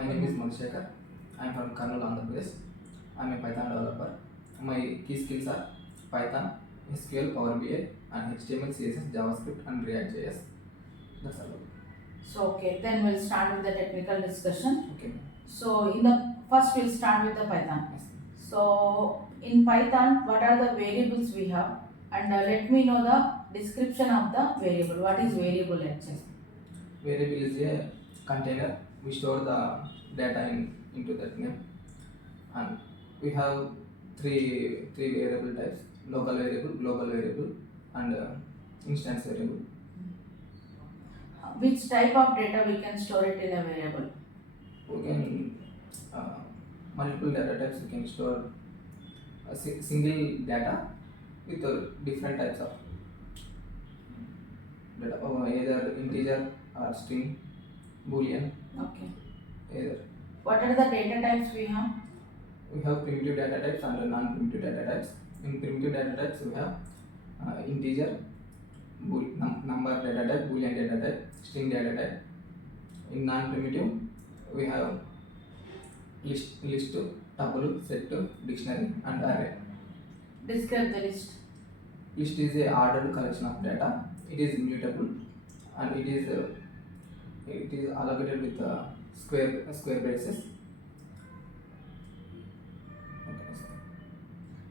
My name is Manshekar. I am from Karnool, Andhra Pradesh. I am a Python developer. My key skills are Python, SQL, Power BI, and HTML, CSS, JavaScript, and React.js. That's all. Okay, then we'll start with the technical discussion. Okay. So in the first we'll start with the Python. Yes. So in Python, what are the variables we have? And let me know the description of the variable. What is variable actually? Variable is a container. We store the data into that name, and we have three variable types: local variable, global variable, and instance variable. Which type of data we can store it in a variable? We can multiple data types. We can store a single data with different types of data, either integer or string, boolean, Okay. either. What are the data types we have? We have primitive data types and non-primitive data types. In primitive data types, we have integer, number data type, boolean data type, string data type. In non-primitive, we have list, tuple, set, dictionary, and array. Describe the list. List is a ordered collection of data. It is immutable, and it is allocated with square braces. Okay.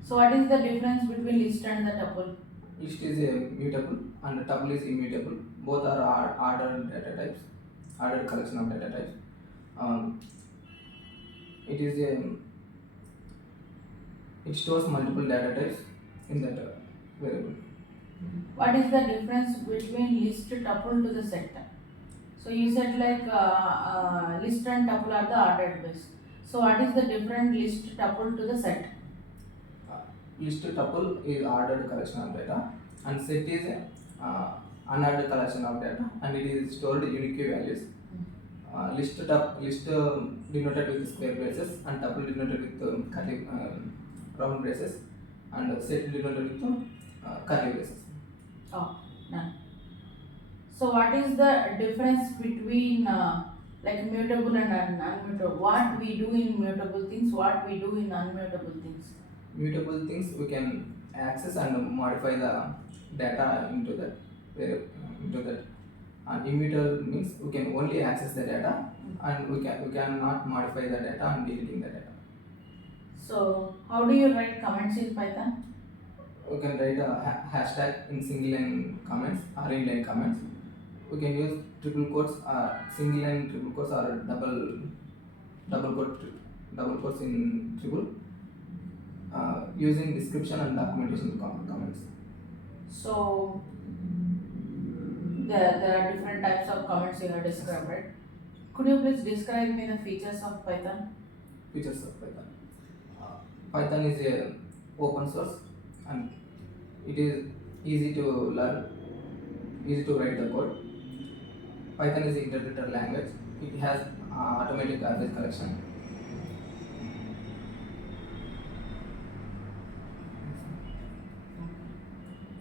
So what is the difference between list and the tuple? List is a mutable and tuple is immutable. Both are ordered data types, ordered collection of data types. It is a it stores multiple data types in that variable. What is the difference between list tuple to the set? So you said like list and tuple are the ordered base. So what is the different list tuple to the set? List tuple is ordered collection of data, and set is unordered collection of data, and it is stored unique values. List denoted with square braces, and tuple denoted with curly round braces, and set denoted with curly braces. Oh, done. So what is the difference between like mutable and unmutable? What we do in mutable things, what we do in unmutable things? Mutable things we can access and modify the data into that into that. And immutable means we can only access the data, and we cannot modify the data and deleting the data. So how do you write comments in Python? We can write a hashtag in single line comments or in line comments. We can use triple quotes, single line triple quotes, or double quotes in triple, using description and documentation comments. So there are different types of comments you have described, right? Could you please describe me the features of Python? Features of Python. Python is a open source, and it is easy to learn, easy to write the code. Python is an interpreter language. It has automatic garbage collection.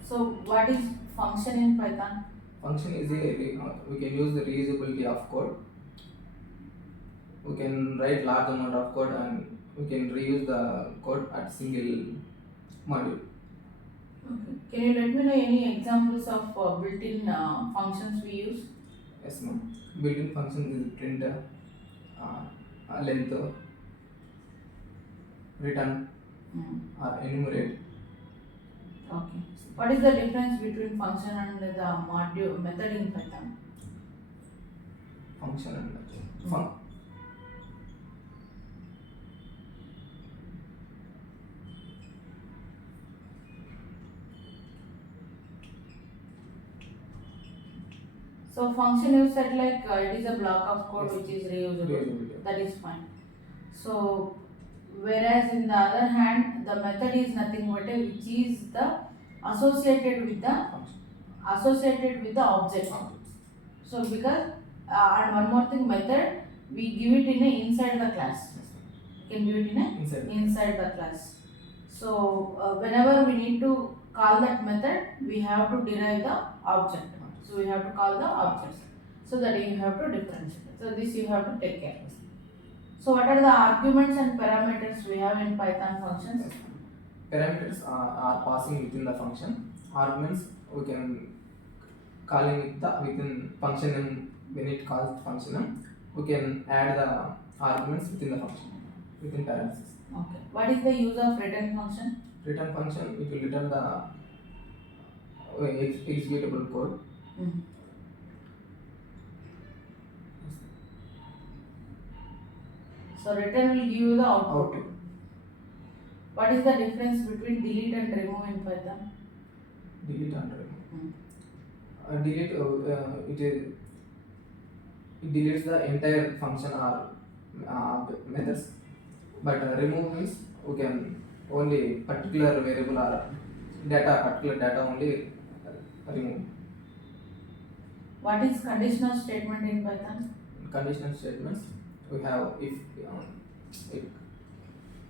So what is function in Python? Function is we can use the reusability of code. We can write large amount of code, and we can reuse the code at single module. Okay. Can you let me know any examples of built-in functions we use? Yes, ma'am. Built-in function is print, length, return, or enumerate. Okay. What is the difference between function and the module method in Python? Function and method. So function you said like it is a block of code Yes. which is reusable. Reusable. That is fine. So whereas in the other hand the method is nothing but a which is the associated with the object. So because and one more thing, method we give it in a inside the class. We can give it in a inside the class. So whenever we need to call that method, we have to derive the object. So we have to call the objects. So that you have to differentiate. So this you have to take care. So what are the arguments and parameters we have in Python functions? Parameters are passing within the function. Arguments we can calling it the within function name. When it calls function name, we can add the arguments within the function within parentheses. Okay. What is the use of return function? Return function, it will return the executable code. Mm. So return will give you the output. Output. What is the difference between delete and remove in Python? Delete and remove. Delete it deletes the entire function or methods, but remove means we can only particular variable or particular data only remove. What is conditional statement in Python? Conditional statements we have if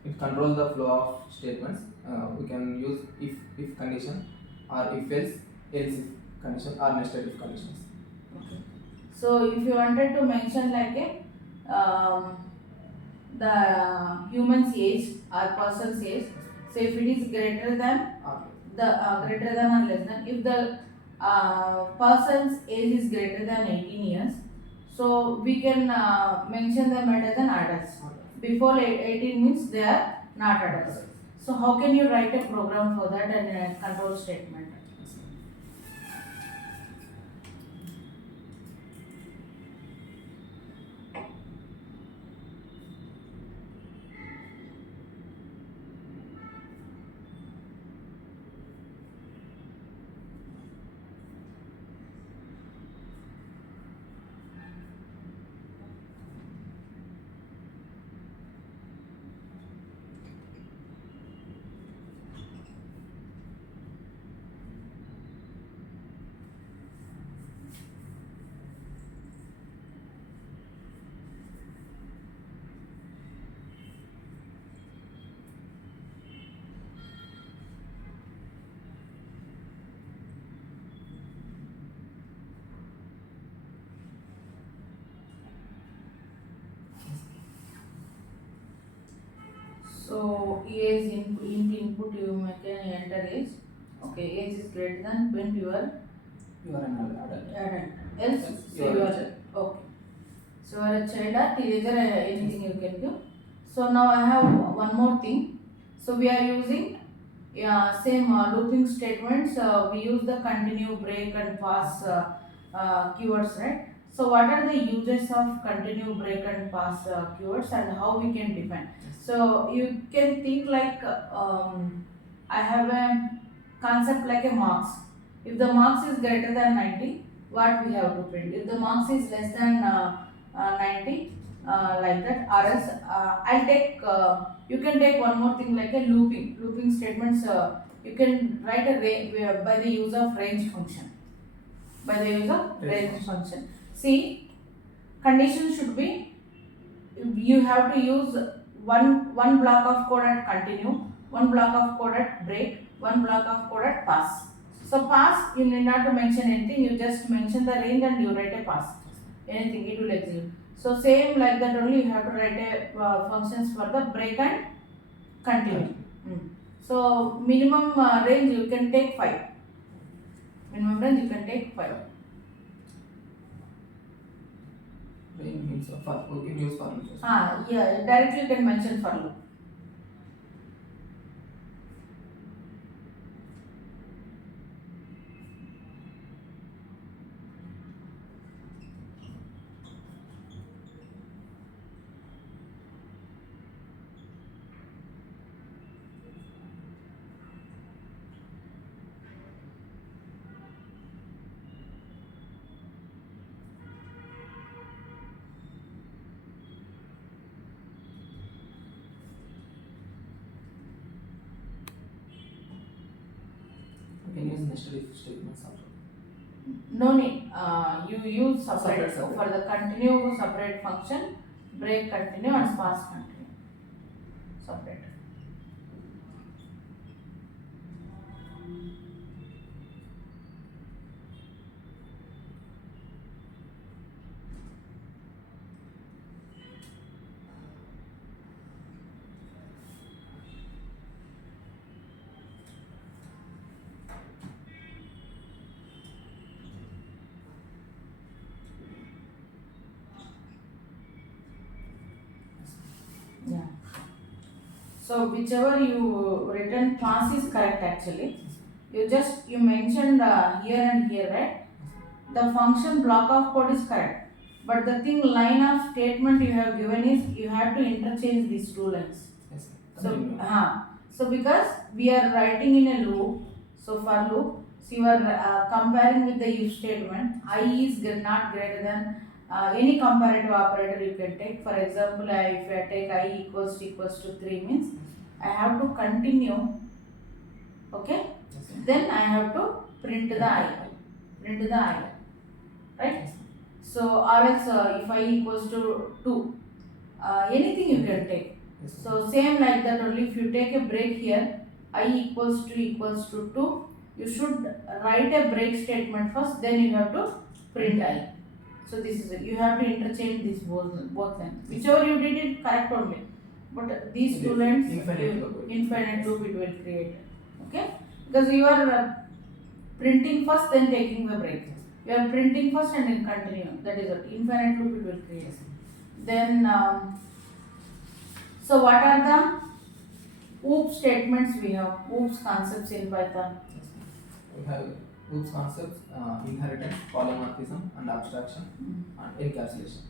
it controls the flow of statements. We can use if condition or if else if condition or nested if conditions. Okay. So if you wanted to mention like the human's age or person's age, so if it is greater than greater than or less than, if the person's age is greater than 18 years, so we can mention them as an adults. Before 18 means they are not adults. So how can you write a program for that and a control statement? So age input you can enter age. Okay, age is greater than when you are an adult. adult. Else Yes, so you are okay. So you are a child or teenager, anything you can do. So now I have one more thing. So we are using same looping statements. We use the continue, break, and pass keywords, right? So what are the uses of continue, break, and pass keywords, and how we can define? So you can think like I have a concept like a marks. If the marks is greater than 90, what we have to print? If the marks is less than 90, like that, or else I'll take. You can take one more thing like a looping statements. You can write a range by the use of range function. By the use of range function. See, condition should be you have to use one block of code at continue, one block of code at break, one block of code at pass. So pass, you need not to mention anything, you just mention the range and you write a pass. Anything, it will execute. So same like that only you have to write a functions for the break and continue. So minimum range you can take 5. Minimum range you can take 5. Range means for we can use for loop. Yeah, directly you can mention for loop. We can use nested if statements also. No need. You use Separate. for the continue separate function, break continue and pass continue. Separate. Yeah. So whichever you written class is correct actually. You mentioned here and here, right? The function block of code is correct. But the thing line of statement you have given is you have to interchange these two lines. Yes. So, Continue. so because we are writing in a loop, so for loop, so you are comparing with the if statement, I is not greater than any comparative operator you can take. For example, if I take I equals to 3 means I have to continue, okay? Yes. Then I have to print the print the I, right? So, or else if I equals to 2, anything you can take. Yes. So same like that only if you take a break here, I equals to 2, you should write a break statement first, then you have to print I. So this is it. You have to interchange these both lines. Whichever you did it correct only. But these two lines, infinite loop it will create. Okay? Because you are printing first, then taking the break. You are printing first and then continue. That is it. Infinite loop it will create. Then, so what are the OOP statements we have? OOPs concepts in Python. We have OOPs concepts, inheritance, polymorphism, and abstraction, and encapsulation.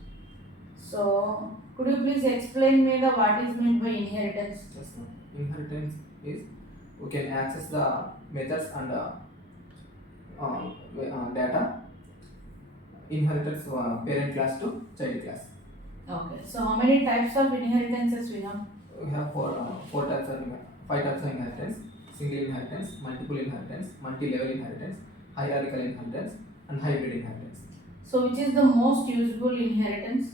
So, could you please explain me the what is meant by inheritance? Yes, ma'am. Inheritance is we can access the methods and data inheritance parent class to child class. Okay. So, how many types of inheritances we have? We have five types of inheritance: single inheritance, multiple inheritance, multi-level inheritance, hierarchical inheritance, and hybrid inheritance. So, which is the most useful inheritance?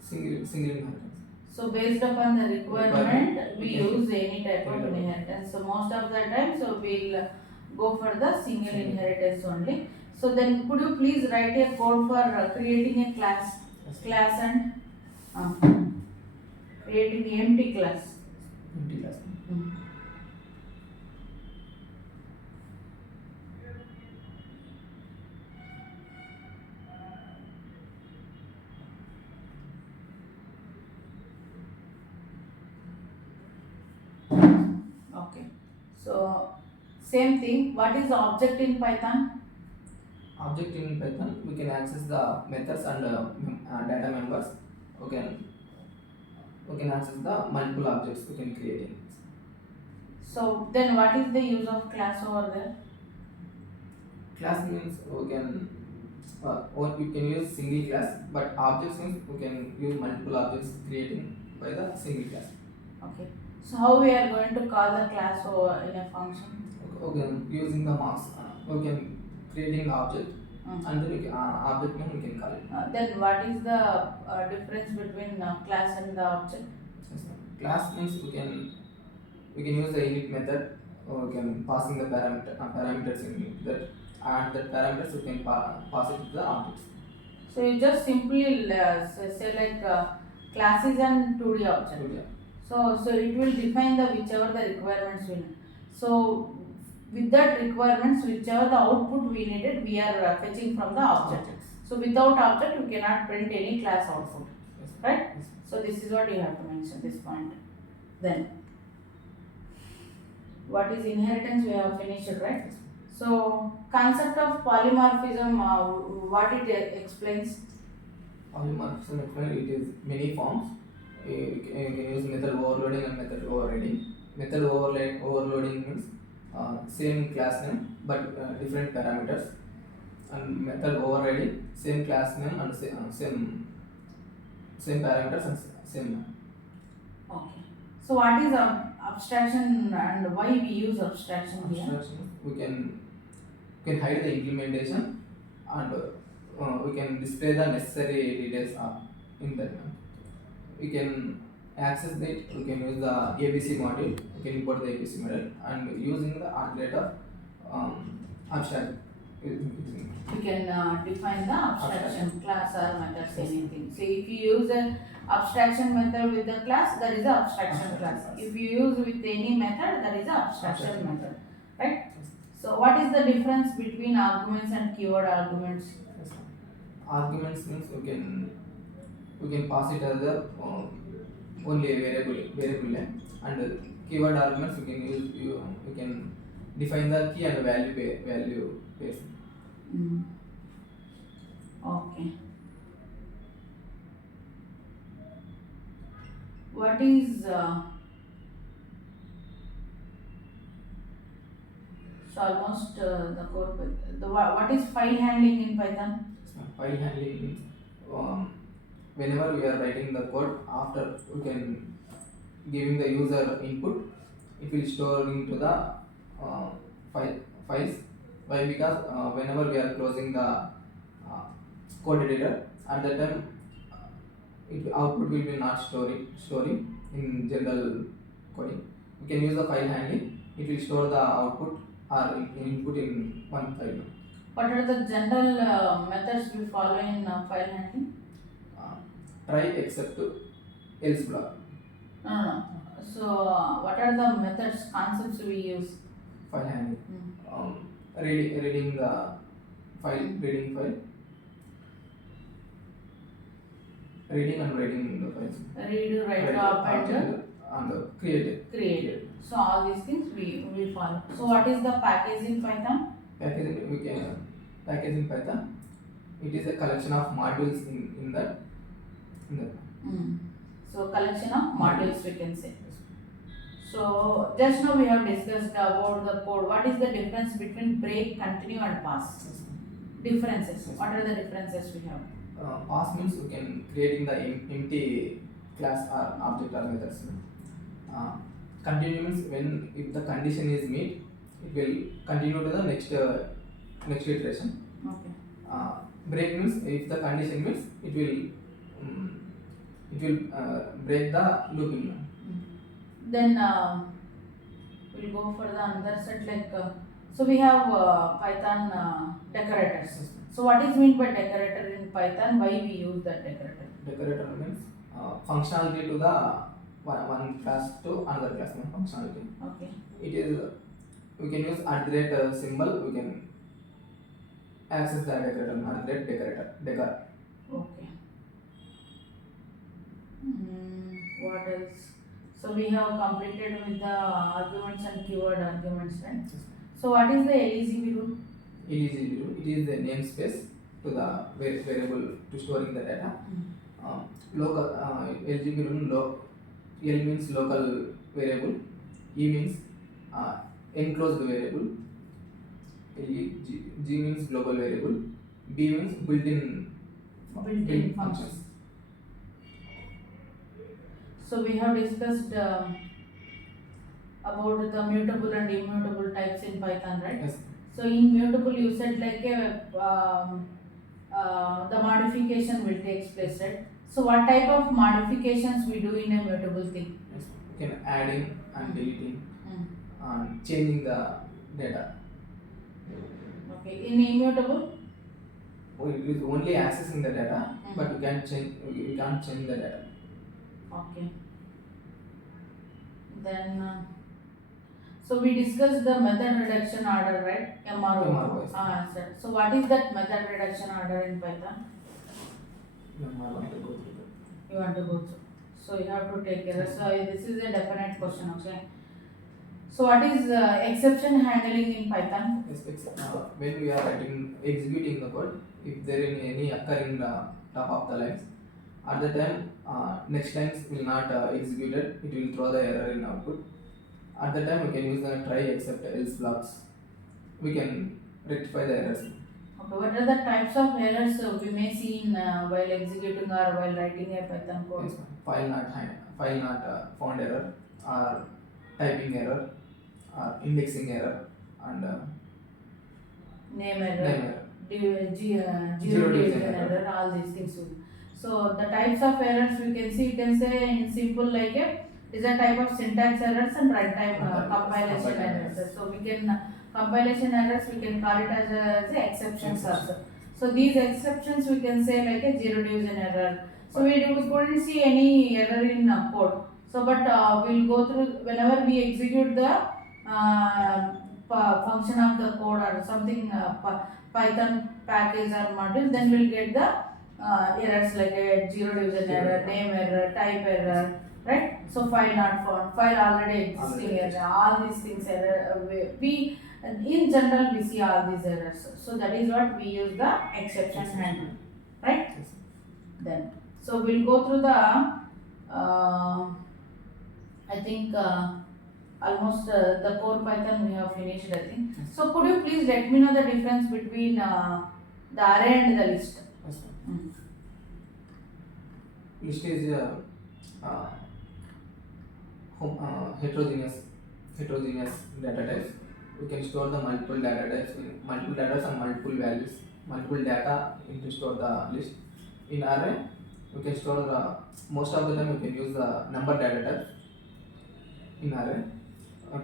Single inheritance. So, based upon the requirement, we use any type of inheritance. So, most of the time, so we'll go for the single inheritance only. So, then could you please write a code for creating a class and creating empty class? Empty class. Okay. So, same thing. What is the object in Python? Object in Python, we can access the methods and data members. We can access the multiple objects we can create in. So, then what is the use of class over there? Class means or we can use single class, but objects means we can use multiple objects creating by the single class. Okay. So, how we are going to call the class over in a function? Okay, using the marks, we can creating the object and then we can, object name we can call it. Then what is the difference between class and the object? Yes, ma'am. Class means we can use the init method, or we can passing the parameters in that, and the parameters we can pass it to the objects. So you just simply say like classes and 2D object. So it will define the whichever the requirements we need. So with that requirements, whichever the output we needed, we are fetching from the object. So without object, we cannot print any class output, right? So this is what you have to mention this point. Then what is inheritance? We have finished it, right? So concept of polymorphism, what it explains? Polymorphism explains it is many forms. You can use method overloading and method overriding. Method overloading means same class name but different parameters, and method overriding same class name and same parameters and same. Okay. So what is abstraction and why we use abstraction here? Abstraction, we can hide the implementation and we can display the necessary details in that. We can access it. We can use the ABC module. We can import the ABC module and using the operator abstract. We can define the abstraction class or methods, anything. So if you use an abstraction method with the class, that is the abstraction class. If you use with any method, that is the abstraction method, right? So what is the difference between arguments and keyword arguments? Arguments means we can pass it as a only a variable name, and keyword arguments you can define the key and value pairs. Mm. Okay. What is so almost the code with what is file handling in Python? File handling means whenever we are writing the code, after we can giving the user input, it will store into the uh, files. Why? Because whenever we are closing the code editor, at that time output will be not storing in general coding. We can use the file handling. It will store the output or input in one file. What are the general methods we follow in file handling? Uh, Try except else block. No, no, no. So, what are the methods, concepts we use? File handling. Mm. Reading the file, reading file, reading and writing the files. Read, write, up, and create. So all these things we follow. So what is the package in Python? Package we can package in Python. It is a collection of modules in that. Mm. So collection of modules we can say. So just now we have discussed about the code. What is the difference between break, continue and pass? Differences. What are the differences we have? Pass means we can creating the empty class or object or methods. Continue means when if the condition is met, it will continue to the next iteration. Okay. Break means if the condition meets, it will break the looping. Then we'll go for the another set like so we have Python decorators. So what is meant by decorator in Python? Why we use that decorator? Decorator means functionality to the one class to another class functionality. Okay. It is we can use @ symbol. We can access the decorator decor. Okay. What else? So we have completed with the arguments and keyword arguments, right? So what is the LEGB rule? It is the namespace to the variable to storing the data. Local LGB rule. L means local variable. E means enclosed variable. G means global variable. B means built-in functions. So we have discussed about the mutable and immutable types in Python, right? Yes. So in mutable you said like the modification will take place, right? So what type of modifications we do in a mutable thing? Yes. We can adding and deleting and changing the data. Okay. In immutable? It is only accessing the data, but we can't change the data. Okay. Then so we discussed the method reduction order, right? MRO. Yes. Sir. So what is that method reduction order in Python? I want to go through that. You want to go through. So you have to take care. So this is a definite question, okay? So what is exception handling in Python? When we are executing the code, if there is any occur in the top of the lines, at the time next lines will not executed, it will throw the error in output. At the time we can use the try except else blocks. We can rectify the errors. Okay, what are the types of errors we may see in while executing or while writing a Python code? Yes, file not found error, or typing error, or indexing error, and Name error, zero division error, all these things. So the types of errors we can see, you can say in simple like a is a type of syntax errors and runtime compilation errors. So we can compilation errors we can call it as a exceptions also. So these exceptions we can say like a zero division error. So we couldn't see any error in code. So but we'll go through whenever we execute the function of the code or something Python package or module, then we'll get the errors like a zero division error, name error, type error, right? So file not found, file already existing Already error, all these things error. We in general we see all these errors. So that is what we use the exception handler, right? Yes. Then so we'll go through the I think almost the core Python we have finished, I think. Yes. So could you please let me know the difference between the array and the list? Yes, ma'am. List is uh, heterogeneous data types. We can store the multiple data types in multiple data and multiple values, multiple data into store the list. In array, we can store the most of the time we can use the number data types in array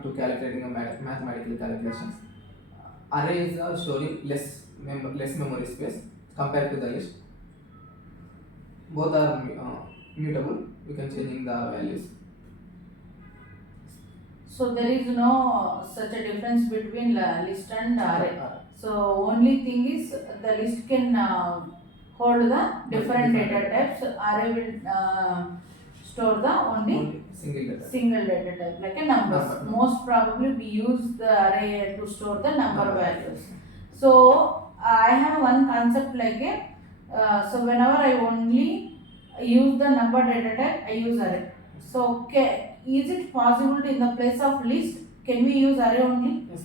to calculating a mathematical calculations. Array is storing less memory space compared to the list. Both are mutable. We can changing the values. So there is no such a difference between list and array. So only thing is the list can hold the different data types. Array will store the only single data type, like a numbers. Most probably we use the array to store the number values. So I have one concept like a so whenever I only use the number data type, I use array. So is it possible to in the place of list can we use array only? Yes.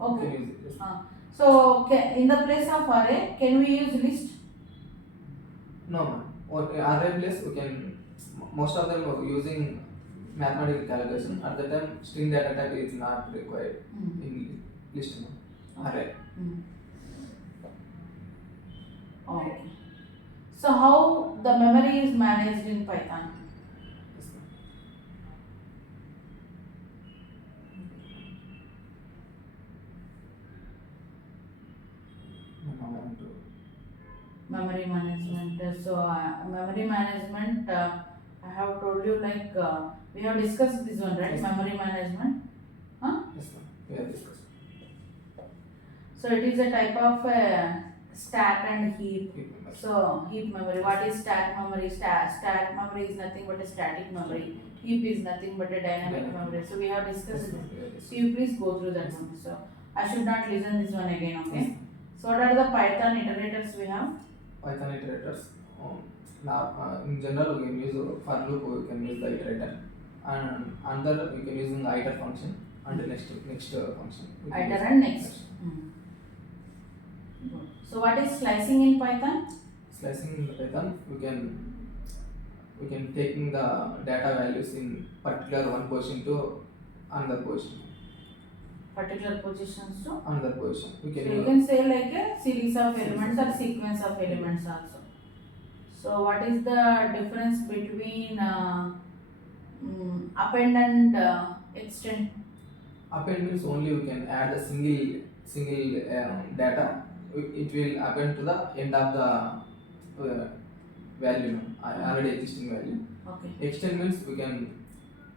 Okay. Can use it, yes. So in the place of array can we use list? No, ma'am. Or array place we can most of them are using mathematical calculation. At the time, string data type is not required in list. Array. Okay. So how the memory is managed in Python? Yes, ma'am. Memory management. So memory management, I have told you like we have discussed this one, right? Yes. Memory management. Huh? Yes, ma'am. We have discussed. So it is a type of stack and heap. So heap memory. What is stack memory? Stack memory is nothing but a static memory. Heap is nothing but a dynamic memory. So we have discussed Yes, it. ma'am. We have discussed. So you please go through that one. So I should not listen this one again, okay? So what are the Python iterators we have? Python iterators. Now, in general, we can use for loop. We can use the iterator, and another we can use the iter function and the next function. Iter and next. Good. So what is slicing in Python? Slicing in the Python, we can taking the data values in particular one position to another position. Particular positions to Another position. so you can say like a series of elements or sequence of elements also. So what is the difference between append and extend? Append means only we can add a single data. It will append to the end of the value, already existing value. Okay. Extend means we can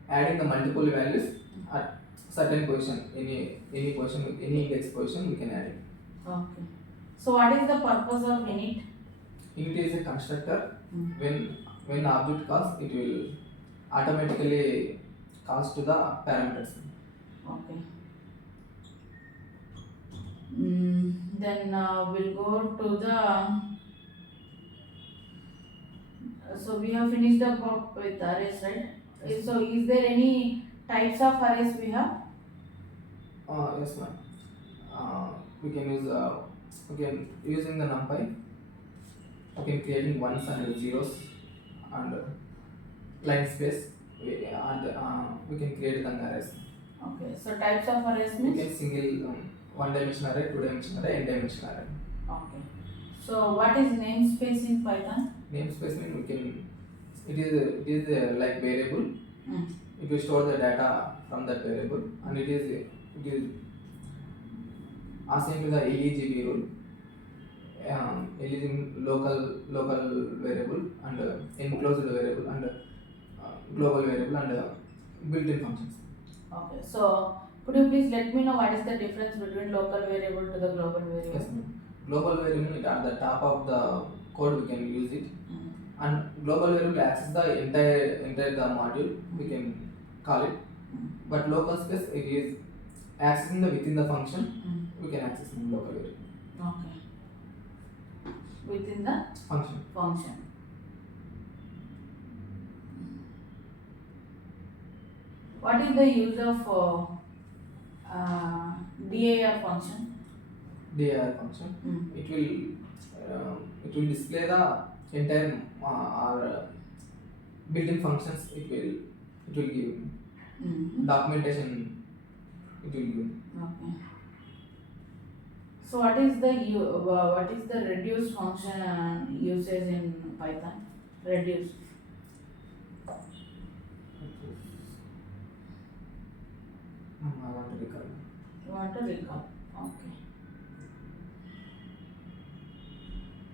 adding the multiple values at certain position, any position, any index position we can add it. Okay. So what is the purpose of init? Init is a constructor. When object calls, it will automatically calls to the parameters. Okay. Then we'll go to the. So we have finished up with arrays, right? Yes. So is there any types of arrays we have? Yes, ma'am. We can use using the numpy. We can creating ones and zeros and line space. We can create the arrays. Okay. So types of arrays We means. can single one dimension array, two dimension array, n dimension array. Okay. So what is namespace in Python? Namespace means we can. It is like variable. It will store the data from that variable, and it is assigned to the ELGB rule. Elizing local variable and enclosed variable and global variable and built-in functions. Okay. So could you please let me know what is the difference between local variable to the global variable? Yes, ma'am. Global variable is at the top of the code. We can use it. And global variable access the entire the module, we can call it. But local space, it is accessing the within the function, we can access in local variable Okay. Within the function. function. What is the use of dir function? dir function, it will display the entire or built-in functions, it will give documentation, it will give. Okay. So what is the reduce function usage in Python? Reduce. I want to recall. You want to recall? Okay.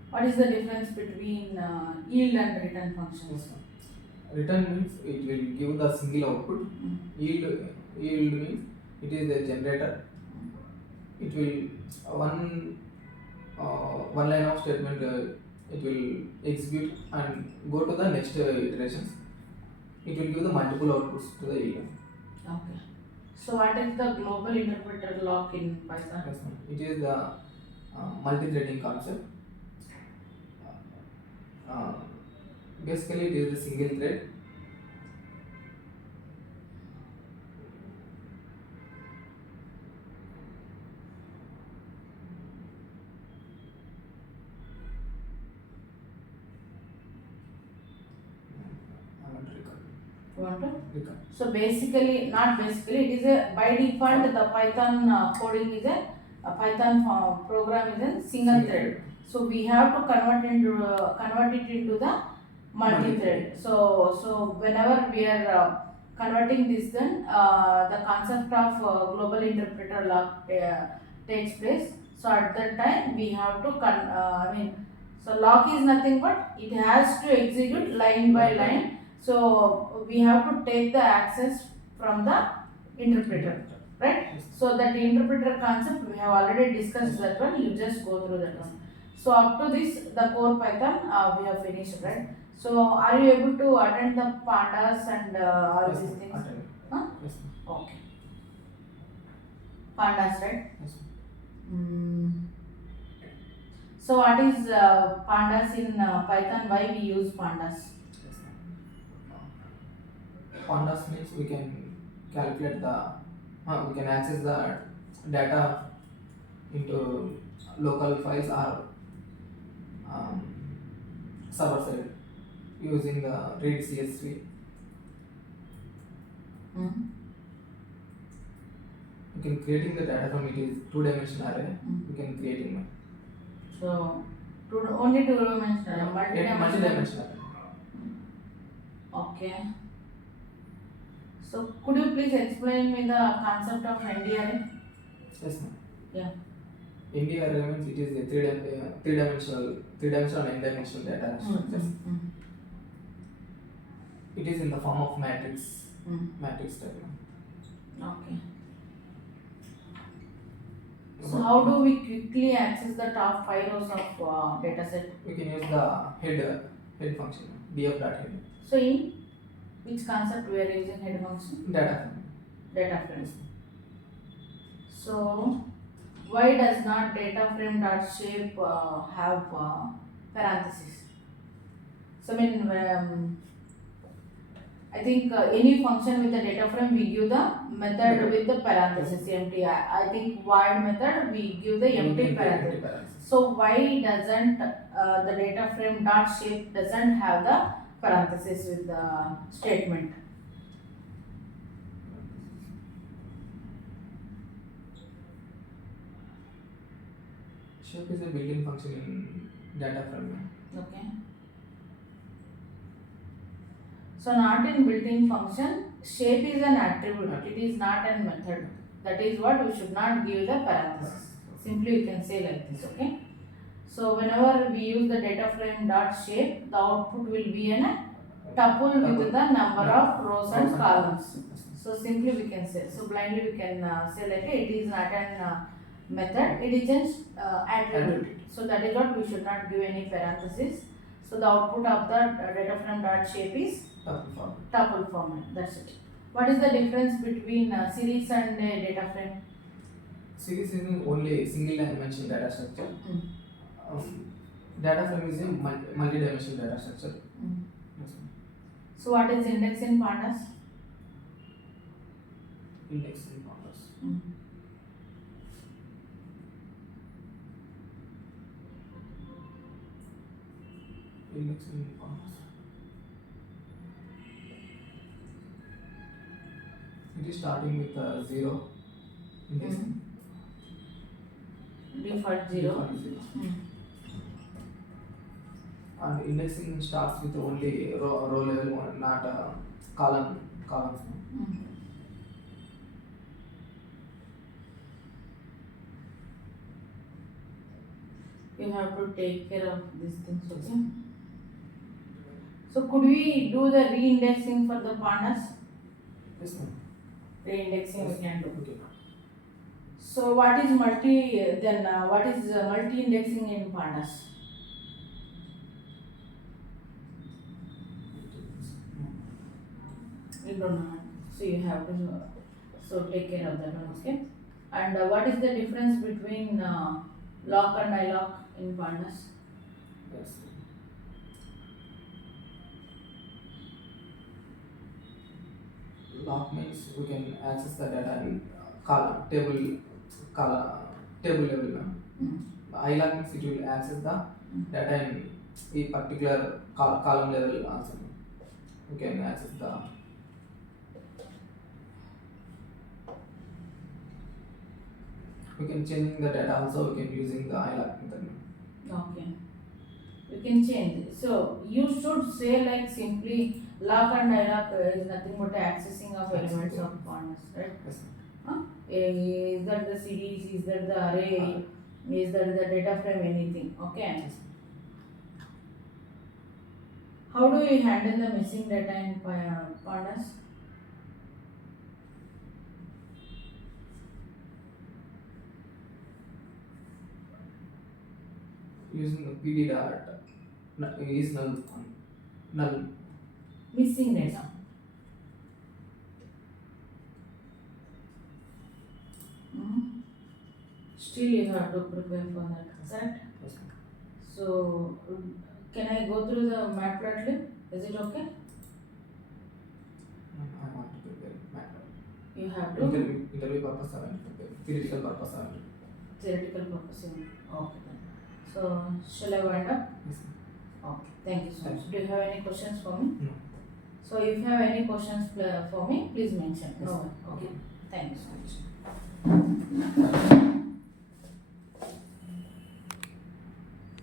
What is the difference between yield and return functions? Return means it will give the single output. Yield means it is the generator. It will one line of statement, it will execute and go to the next iterations. It will give the multiple outputs to the yield. Okay. So what is the global interpreter lock in Python? Yes, ma'am. It is the multi-threading concept. Basically, it is a single thread. I want to recall. You want to? Recall. So basically, not basically, it is a by default the Python coding is a Python program is a single thread. So we have to convert it into the multi-thread. So whenever we are converting this, then the concept of global interpreter lock takes place. So at that time we have to so lock is nothing but it has to execute line by line. So we have to take the access from the interpreter, right? So that interpreter concept we have already discussed that one. You just go through that one. So up to this, the core Python we have finished, right? So are you able to attend the pandas and all Yes, these ma'am. things? Attend. Huh? Yes, ma'am. Okay. Pandas, right? Yes, ma'am. So what is pandas in Python? Why we use pandas? Yes, ma'am. Pandas means we can calculate we can access the data into local files or server side using the read CSV. We can creating the data from it is two-dimensional array. We can creating one. So only two-dimensional, Multi-dimensional array. Okay. So could you please explain me the concept of NDRA? Yes, ma'am. Yeah. NDRA means it is a three-dimensional and n-dimensional data structures. It is in the form of matrix type. Okay. So how do we quickly access the top 5 rows of dataset? We can use the head function, df.head. So in which concept we are using head function? Data. Data frame. So why does not data frame dot shape have parentheses? So I think any function with the data frame we give the method with the parenthesis empty. I think void method we give the empty parenthesis. So why doesn't the data frame dot shape doesn't have the parenthesis with the statement? Shape is a built-in function in data frame. Okay. So not in built-in function, shape is an attribute, it is not a method. That is what we should not give the parenthesis. Simply you can say like this, okay? So whenever we use the data frame dot shape, the output will be in a tuple with the number of rows and columns. So simply we can say, so blindly we can say like it is not an method, it is just attribute. So that is what we should not give any parenthesis. So the output of the data frame dot shape is tuple format. tuple format. That's it. What is the difference between series and data frame? Series is only single dimension data structure. Data frame is a multi-dimensional data structure. Yes, ma'am. So what is index in pandas? Index in pandas. Index in pandas. It is starting with 0. Indexing. Default 0. Default is 0. And indexing starts with only row level one, not columns. You have to take care of these things, okay? So could we do the re-indexing for the pandas? Yes, ma'am. Re-indexing we can do. Okay. So what is multi-indexing in pandas? You don't know. So you have to take care of that one, okay? And what is the difference between lock and iLock in pandas? Yes. Lock means we can access the data in table level. iLock means it will access the data in a particular column level also. We can access the we can change the data also. We can using the iLock method. Okay. You can change it. So you should say like simply lock and iLock is nothing but accessing of elements of pandas, right? Yes. Is that the series, is that the array, is that the data frame, anything, okay? Yes. How do you handle the missing data in pandas? Using the PD dot is null. Missing data. Still you have to prepare for that, correct? Yes. So can I go through the matplotlib? Is it okay? I want to prepare matter. You have to. Interview purpose I want to prepare. Theoretical purpose I want to. Theoretical purpose. Okay then. So shall I wind up? Yes. Okay. Thank you so Thank much. Do you have any questions for me? No. So if you have any questions for me, please mention. Yes. No. Okay. Okay. Thank you so much.